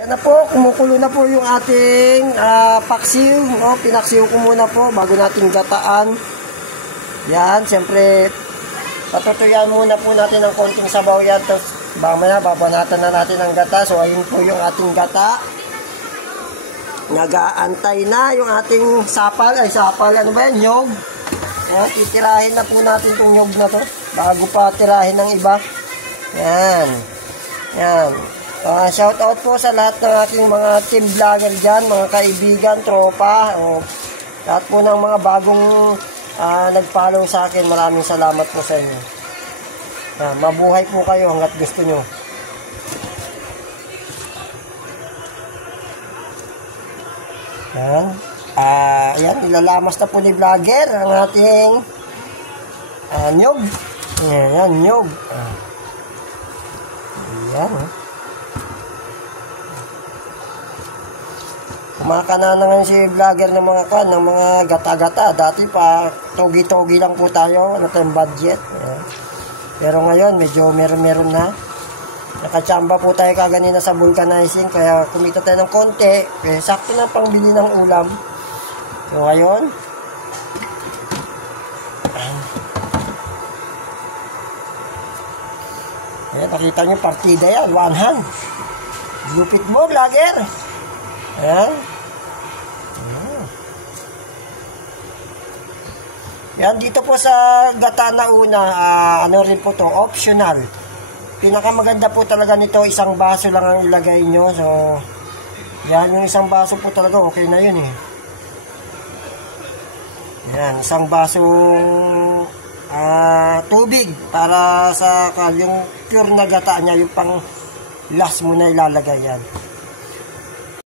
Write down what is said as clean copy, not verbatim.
Yan na po, kumukulo na po yung ating paksiw. No? Pinaksiw ko muna po bago natin gataan. Yan, siyempre, patutuyan muna po natin ng konting sabaw yan. Tapos, mamaya, babanatan na natin ang gata. So, ayun po yung ating gata. Nag-aantay na yung ating sapal. Ay, sapal, ano ba yan? Nyog. Yan, titirahin na po natin itong nyog na to. Bago pa tirahin ng iba. Yan. Yan. Shout out po sa lahat ng aking mga team vlogger dyan, mga kaibigan, tropa, lahat po ng mga bagong nag-follow sa akin. Maraming salamat po sa inyo. Mabuhay po kayo hanggat gusto nyo. Ayan, ilalamas na po ni vlogger ang ating nyog. Ayan, nyog. Ayan, kumakana na nga si vlogger ng mga ng mga gata-gata. Dati pa, togi-togi lang po tayo. Ano tayong budget. Ayan. Pero ngayon, medyo meron na. Nakachamba po tayo kaganina sa vulcanizing. Kaya kumita tayo ng konti. Kaya sakto na pangbili ng ulam. So ngayon, ayan, nakita nyo partida yan. One hand. Lupit mo, vlogger. Ayan. Yan, dito po sa gata na una, ano rin po to, optional. Pinakamaganda po talaga nito, isang baso lang ang ilagay nyo. So, yan, yung isang baso po talaga, okay na yun eh. Yan, isang basong tubig para sa yung pure na gata niya, yung pang last mo na ilalagay yan.